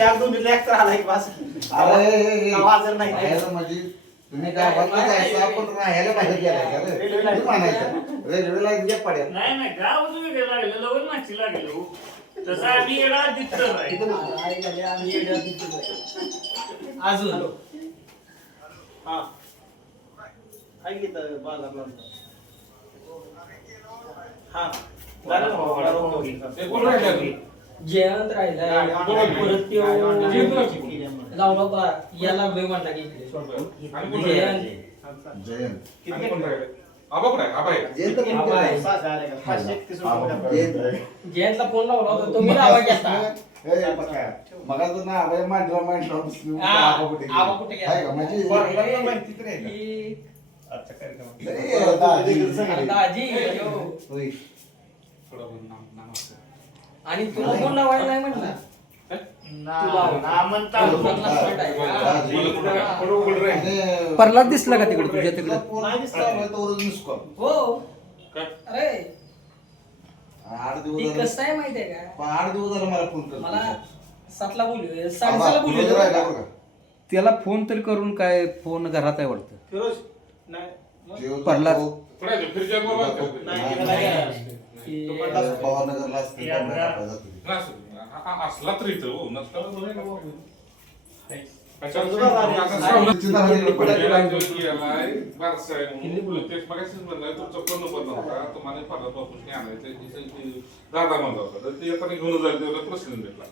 त्या दोन्ही लेक्चर आला की बस अरे हजर नाही म्हणजे तुम्ही काय म्हणता जायचं आपण राहायला बाहेर गेलाय का रे म्हणायचं रेल्वेला एक पडेल नाही नाही गाव तुम्ही गेला लागलं लवण मागची लागलो तसं आम्ही येडा दिसतो अजून हा काय घेत बाजारला हा जयंत राहिला परत लावला बा याला वेळ म्हणला की जयंतला फोन लावला होता तो मी आवाज घेतला मग तो ना अभय मांडला आबा कुठे गेला दाजी आणि तुला फोन लावायला नाही म्हटलं परला दिसला का तिकडे तुझ्या तिकडे हो अरे 8 ती दिवस कसं आहे माहितीये का 8 दिवस झाला मला फोन करतो मला 7ला बोलू 7:30ला बोलू त्याला फोन तरी करून काय फोन घरात आहे वाटतं फिरोज नाही परला पवारनगरला असला तरी दादा म्हणला होता तर ते घेऊन जायला प्रश्न भेटला